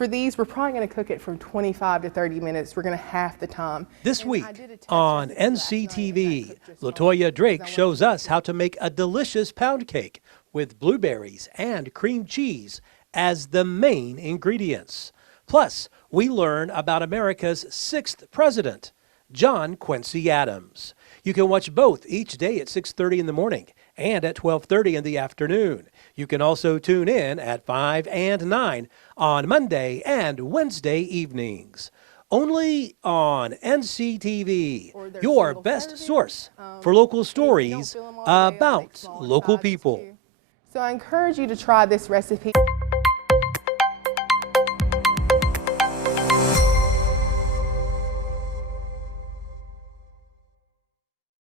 for these, we're probably going to cook it from 25 to 30 minutes. We're going to half the time. This week on NCTV, Latoya Drake shows us how to make a delicious pound cake with blueberries and cream cheese as the main ingredients. Plus, we learn about America's 6th president, John Quincy Adams. You can watch both each day at 6:30 in the morning and at 12:30 in the afternoon. You can also tune in at 5 and 9 on Monday and Wednesday evenings. Only on NCTV, your best source for local stories about local people. So I encourage you to try this recipe.